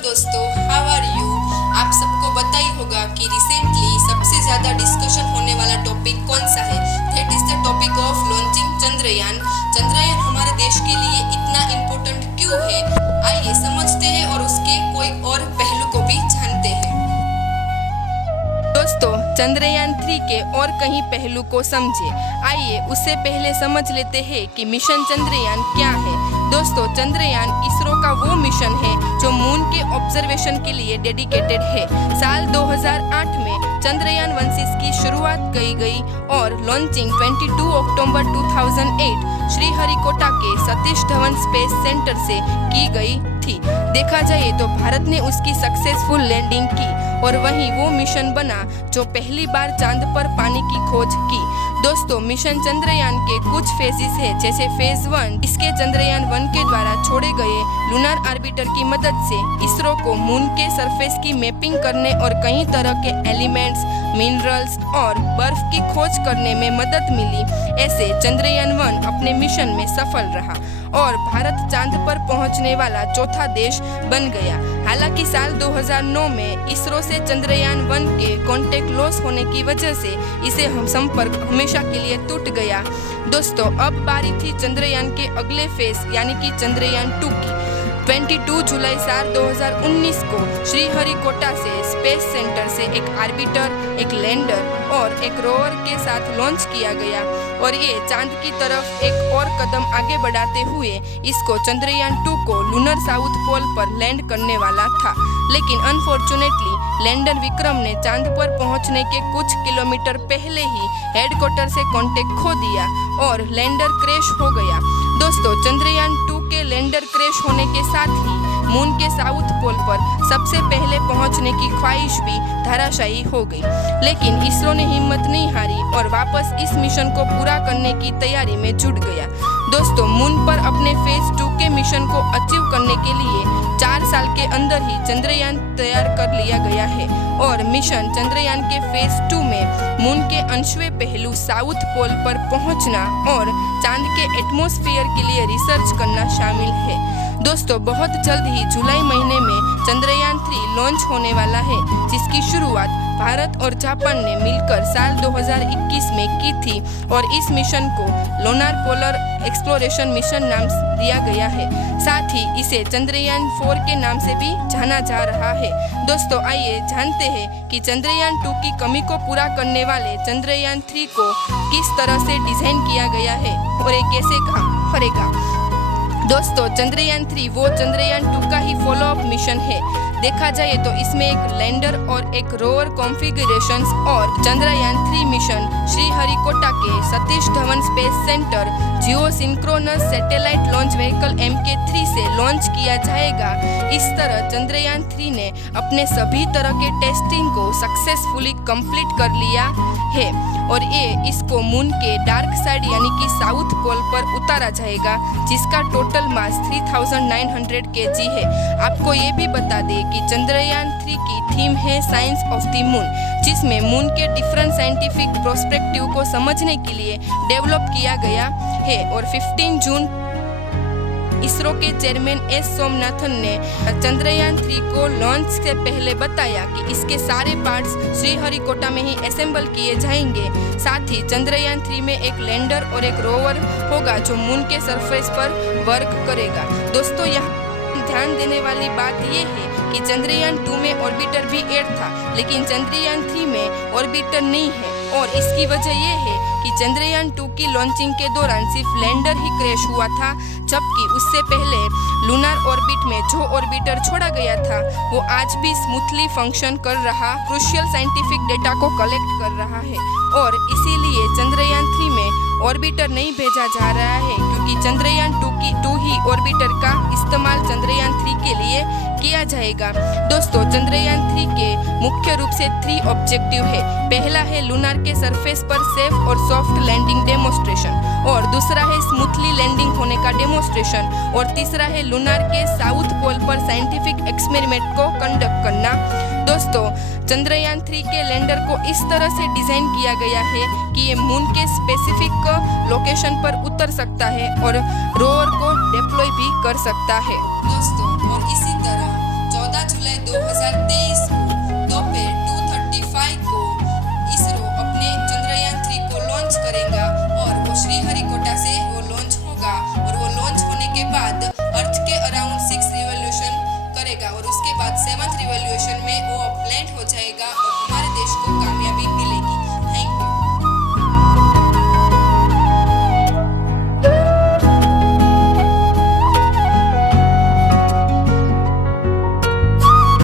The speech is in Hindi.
दोस्तों, हाउ आर यू। आप सबको पता ही होगा कि रिसेंटली सबसे ज़्यादा डिस्कशन होने वाला टॉपिक कौन सा है। That is the topic of launching Chandrayaan. Chandrayaan हमारे देश के लिए इतना इम्पोर्टेंट क्यों है, आइए समझते हैं और उसके कोई और पहलू को भी जानते हैं। दोस्तों, चंद्रयान 3 के और कहीं पहलू को समझे। आइए उससे पहले समझ लेते हैं कि मिशन चंद्रयान क्या है। दोस्तों, चंद्रयान इसरो का वो मिशन है जो मून के ऑब्जर्वेशन के लिए डेडिकेटेड है। साल 2008 में चंद्रयान 1 की शुरुआत की गई और लॉन्चिंग 22 अक्टूबर 2008 श्रीहरिकोटा के सतीश धवन स्पेस सेंटर से की गई थी। देखा जाए तो भारत ने उसकी सक्सेसफुल लैंडिंग की और वहीं वो मिशन बना जो पहली बार चांद पर पानी की खोज की। दोस्तों, मिशन चंद्रयान के कुछ फेजेस है, जैसे फेज 1 इसके चंद्रयान 1 के द्वारा छोड़े गए लूनर ऑर्बिटर की मदद से इसरो को मून के सरफेस की मैपिंग करने और कई तरह के एलिमेंट्स, मिनरल्स और बर्फ की खोज करने में मदद मिली। ऐसे चंद्रयान 1 अपने मिशन में सफल रहा और भारत चांद पर पहुंचने वाला चौथा देश बन गया। हालांकि साल 2009 में इसरो से चंद्रयान 1 के कॉन्टेक्ट लॉस होने की वजह से इसे संपर्क हमेशा के लिए टूट गया। दोस्तों, अब बारी थी चंद्रयान के अगले फेज यानी कि चंद्रयान 2 की। 22 जुलाई साल 2019 को श्रीहरिकोटा से स्पेस सेंटर से एक ऑर्बिटर, एक लैंडर और एक रोवर के साथ लॉन्च किया गया और ये चांद की तरफ एक और कदम आगे बढ़ाते हुए इसको चंद्रयान 2 को लूनर साउथ पोल पर लैंड करने वाला था। लेकिन अनफॉर्चुनेटली लैंडर विक्रम ने चांद पर पहुंचने के कुछ किलोमीटर पहले ही हेडक्वार्टर से कांटेक्ट खो दिया और लैंडर क्रैश हो गया। दोस्तों, चंद्रयान 2 के लैंडर क्रैश होने के साथ ही मून के साउथ पोल पर सबसे पहले पहुंचने की ख्वाहिश भी धराशायी हो गई। लेकिन इसरो ने हिम्मत नहीं हारी और वापस इस मिशन को पूरा करने की तैयारी में जुट गया। दोस्तों, मून पर अपने फेज 2 के मिशन को अचीव करने के लिए 4 साल के अंदर ही चंद्रयान तैयार कर लिया गया है और मिशन चंद्रयान के फेज 2 में मून के अंशुए पहलू साउथ पोल पर पहुंचना और चांद के एटमॉस्फेयर के लिए रिसर्च करना शामिल है। दोस्तों, बहुत जल्द ही जुलाई महीने में चंद्रयान 3 लॉन्च होने वाला है, जिसकी शुरुआत भारत और जापान ने मिलकर साल 2021 में की थी और इस मिशन को लूनर पोलर एक्सप्लोरेशन मिशन नाम दिया गया है। साथ ही इसे चंद्रयान 4 के नाम से भी जाना जा रहा है। दोस्तों, आइए जानते हैं कि चंद्रयान 2 की कमी को पूरा करने वाले चंद्रयान 3 को किस तरह से डिजाइन किया गया है और ये कैसे काम करेगा। दोस्तों, चंद्रयान 3 वो चंद्रयान 2 का ही फॉलोअप मिशन है। देखा जाए तो इसमें एक लैंडर और एक रोवर कॉन्फ़िगरेशंस और चंद्रयान 3 मिशन श्रीहरिकोटा के Satish Dhawan space centre geosynchronous satellite launch vehicle MK3 से लॉन्च किया जाएगा। इस तरह चंद्रयान 3 ने अपने सभी तरह के टेस्टिंग को सक्सेसफुली कंप्लीट कर लिया है और ये इसको मून के डार्क साइड यानी कि साउथ पोल पर उतारा जाएगा, जिसका टोटल मास 3900 kg है। आपको ये भी बता दें कि चंद्रयान 3 की थीम है साइंस ऑफ द मून, जिसमें मून के डिफरेंट साइंटिफिक प्रोस्पेक्टिव को समझने के लिए डेवलप किया गया है। और 15 जून इसरो के चेयरमैन S सोमनाथन ने चंद्रयान 3 को लॉन्च से पहले बताया कि इसके सारे पार्ट्स श्रीहरिकोटा में ही असेंबल किए जाएंगे। साथ ही चंद्रयान 3 में एक लैंडर और एक रोवर होगा जो मून के सरफेस पर वर्क करेगा। दोस्तों, यहाँ ध्यान देने वाली बात यह है कि चंद्रयान 2 में ऑर्बिटर भी ऐड था, लेकिन चंद्रयान 3 में ऑर्बिटर नहीं है और इसकी वजह यह है कि चंद्रयान 2 की लॉन्चिंग के दौरान सिर्फ लैंडर ही क्रैश हुआ था, जबकि उससे पहले लूनर ऑर्बिट में जो ऑर्बिटर छोड़ा गया था वो आज भी स्मूथली फंक्शन कर रहा, क्रूशियल साइंटिफिक डेटा को कलेक्ट कर रहा है और इसीलिए चंद्रयान 3 में ऑर्बिटर नहीं भेजा जा रहा है, क्योंकि चंद्रयान 2 ही ऑर्बिटर का इस्तेमाल चंद्रयान 3 के लिए किया जाएगा। दोस्तों, चंद्रयान 3 के मुख्य रूप से 3 ऑब्जेक्टिव है। पहला है लूनर के सरफेस पर सेफ और सॉफ्ट लैंडिंग डेमोस्ट्रेशन और दूसरा है स्मूथली लैंडिंग होने का डेमोस्ट्रेशन और तीसरा है लूनर के साउथ पोल पर साइंटिफिक एक्सपेरिमेंट को कंडक्ट करना। दोस्तों, चंद्रयान 3 के लैंडर को इस तरह से डिजाइन किया गया है कि ये मून के स्पेसिफिक लोकेशन पर उतर सकता है और रोवर को डिप्लॉय भी कर सकता है। दोस्तों, और इसी तरह